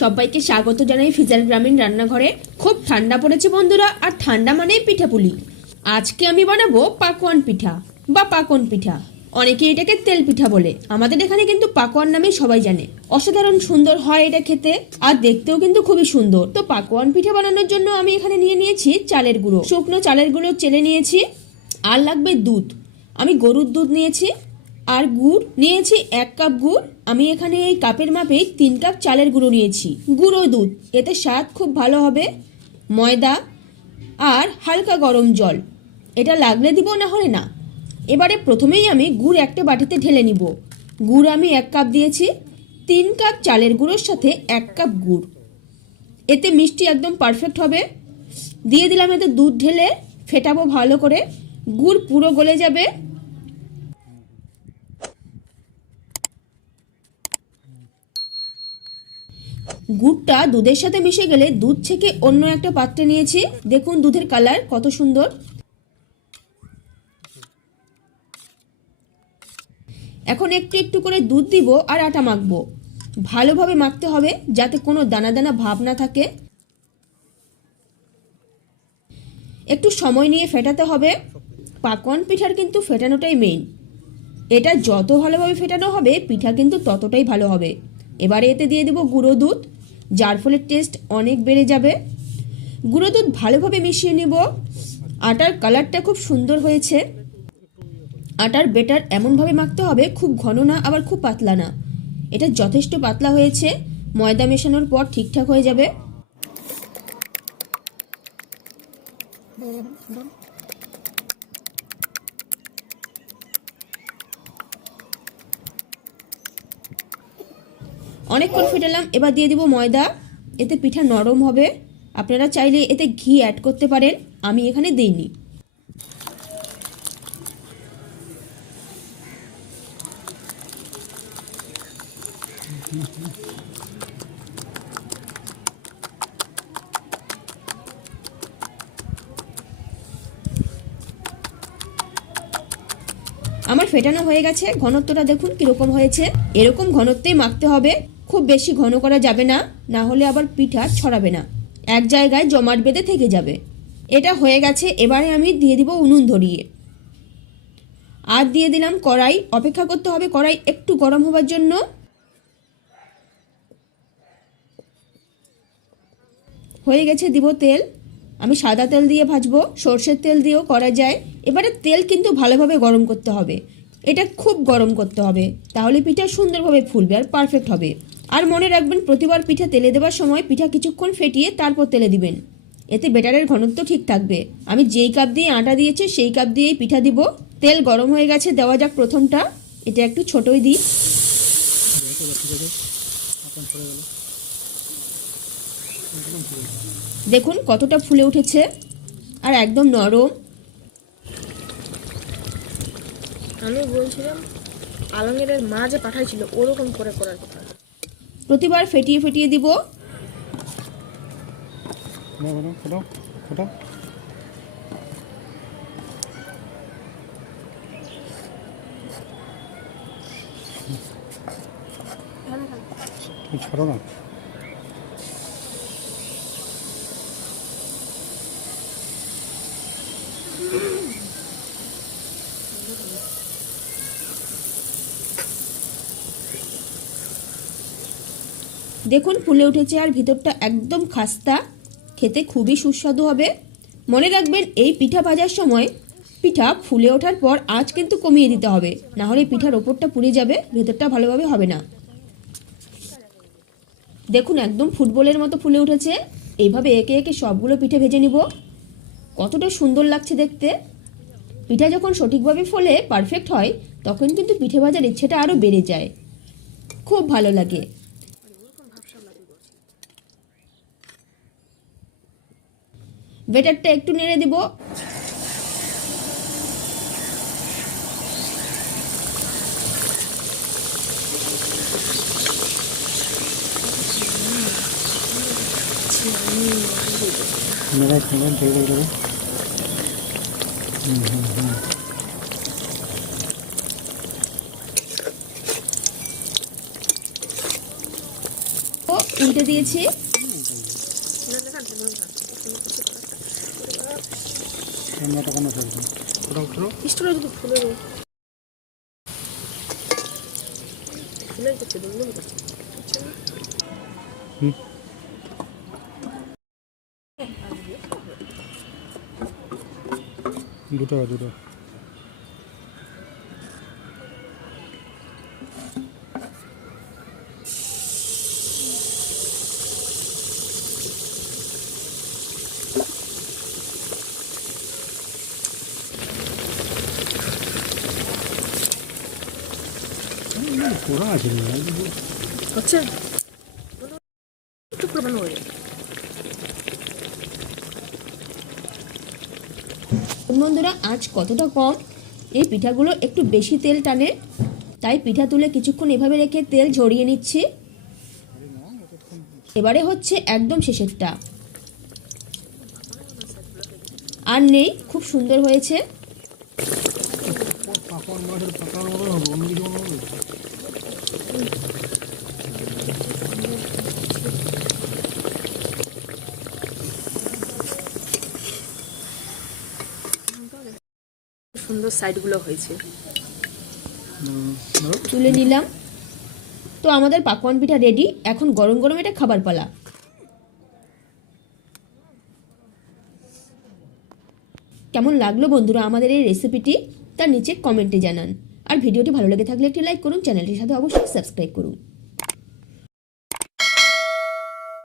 সবাইকে স্বাগত জানাই ফিজার গ্রামীণ রান্নাঘরে। খুব ঠান্ডা পড়েছে বন্ধুরা, আর ঠান্ডা মানেই পিঠাপুলি। আজকে আমি বানাবো পাকোয়ান পিঠা বা পাকন পিঠা। অনেকে এটাকে তেল পিঠা বলে, আমাদের এখানে কিন্তু পাকোয়ান নামেই সবাই জানে। অসাধারণ সুন্দর হয় এটা খেতে, আর দেখতেও কিন্তু খুবই সুন্দর। তো পাকোয়ান পিঠা বানানোর জন্য আমি এখানে নিয়ে নিয়েছি চালের গুঁড়ো, শুকনো চালের গুঁড়ো চেলে নিয়েছি। আর লাগবে দুধ, আমি গরুর দুধ নিয়েছি। আর গুড় নিয়েছি 1 কাপ গুড়। আমি এখানে এই কাপের মাপে 3 কাপ চালের গুঁড়ো নিয়েছি। গুঁড়ো দুধ, এতে স্বাদ খুব ভালো হবে। ময়দা আর হালকা গরম জল, এটা লাগলে দিব, না হলে না। এবারে প্রথমেই আমি গুড় একটা বাটিতে ঢেলে নিব। গুড় আমি 1 কাপ দিয়েছি। 3 কাপ চালের গুঁড়োর সাথে 1 কাপ গুড়, এতে মিষ্টি একদম পারফেক্ট হবে। দিয়ে দিলাম এতে দুধ ঢেলে ফেটাবো ভালো করে। গুড় পুরো গলে যাবে। গুড়টা দুধের সাথে মিশে গেলে দুধ ছেঁকে অন্য একটা পাত্রে নিয়েছি। দেখুন দুধের কালার কত সুন্দর। এখন একটু একটু করে দুধ দিব আর আটা মাখবো। ভালোভাবে মাখতে হবে যাতে কোনো দানা দানা ভাব না থাকে। একটু সময় নিয়ে ফেটাতে হবে। পাকোয়ান পিঠার কিন্তু ফেটানোটাই মেইন। এটা যত ভালোভাবে ফেটানো হবে পিঠা কিন্তু ততটাই ভালো হবে। এবারে এতে দিয়ে দেব গুঁড়ো দুধ, যার ফলে টেস্ট অনেক বেড়ে যাবে। গুঁড়ো দুধ ভালোভাবে মিশিয়ে নিব। আটার কালারটা খুব সুন্দর হয়েছে। আটার বেটার এমনভাবে মাখতে হবে, খুব ঘন না আবার খুব পাতলা না। এটা যথেষ্ট পাতলা হয়েছে। ময়দা মেশানোর পর ঠিকঠাক হয়ে যাবে। অনেকক্ষণ ফেটালাম, এবার দিয়ে দিব ময়দা। এতে পিঠা নরম হবে। আপনারা চাইলে এতে ঘি অ্যাড করতে পারেন, আমি এখানে দেইনি। আমার ফেটানো হয়ে গেছে। ঘনত্বটা দেখুন কিরকম হয়েছে। এরকম ঘনত্বেই মাখতে হবে, খুব বেশি ঘন করা যাবে না, না হলে আবার পিঠা ছড়াবে না, এক জায়গায় জমাট বেঁধে থেকে যাবে। এটা হয়ে গেছে। এবারে আমি দিয়ে দিব উনুন ধরিয়ে। আর দিয়ে দিলাম কড়াই। অপেক্ষা করতে হবে কড়াই একটু গরম হবার জন্য। হয়ে গেছে, দিব তেল। আমি সাদা তেল দিয়ে ভাজবো, সর্ষের তেল দিয়েও করা যায়। এবারে তেল কিন্তু ভালোভাবে গরম করতে হবে, এটা খুব গরম করতে হবে, তাহলে পিঠা সুন্দরভাবে ফুলবে আর পারফেক্ট হবে। আর মনে রাখবেন প্রতিবার পিঠা তেলে দেওয়ার সময় পিঠা কিছুক্ষণ ফেটিয়ে তারপর তেলে দিবেন, এতে বেটারের ঘনত্ব ঠিক থাকবে। আমি যেই কাপ দিয়ে আটা দিয়েছি সেই কাপ দিয়েই পিঠা দিব। তেল গরম হয়ে গেছে, দেওয়া যাক প্রথমটা। এটা একটু ছোটই দিই। দেখুন কতটা ফুলে উঠেছে আর একদম নরম। আমি বলছিলাম আলমগীরের মা যে পাঠাইছিল ওরকম করে করার কথা। প্রতিবার ফেটিয়ে ফেটিয়ে দিব। ছাড়ো না। দেখুন ফুলে উঠেছে আর ভিতরটা একদম খাস্তা, খেতে খুবই সুস্বাদু হবে। মনে রাখবেন এই পিঠা ভাজার সময় পিঠা ফুলে ওঠার পর আঁচ কিন্তু কমিয়ে দিতে হবে, না হলে পিঠার ওপরটা পুড়ে যাবে, ভেতরটা ভালোভাবে হবে না। দেখুন একদম ফুটবলের মতো ফুলে উঠেছে। এইভাবে একে একে সবগুলো পিঠে ভেজে নিব। কতটা সুন্দর লাগছে দেখতে। পিঠা যখন সঠিকভাবে ফোলে পারফেক্ট হয় তখন কিন্তু পিঠে ভাজার ইচ্ছেটা আরও বেড়ে যায়, খুব ভালো লাগে। বেটারটা একটু নেড়ে দিব। উল্টে দিয়েছি। স্টোরে যদি ফুলে যায় ফুলে করছে দুমদুম করছে দুটো পোড়া আছে হচ্ছে একটু প্রমাণ হয়ে যায় বন্ধুরা আঁচ কতটা কম, এই পিঠাগুলো একটু বেশি তেল টানে, তাই পিঠা তুলে কিছুক্ষণ এভাবে রেখে তেল ঝরিয়ে নিচ্ছি। এবারে হচ্ছে একদম শেষেরটা, আর নেই, খুব সুন্দর হয়েছে। পাকার মাছের পাকার মতো হবে, অন্য কিছু মনে হবে। সুন্দর সাইডগুলো হয়েছে তুলে নিলাম। তো আমাদের পাকোয়ান পিঠা রেডি, এখন গরম গরম এটা খাবার পালা। কেমন লাগলো বন্ধুরা আমাদের এই রেসিপিটি, তার নিচে কমেন্টে জানান। আর ভিডিওটি ভালো লেগে থাকলে একটি লাইক করুন, চ্যানেলটির সাথে অবশ্যই সাবস্ক্রাইব করুন।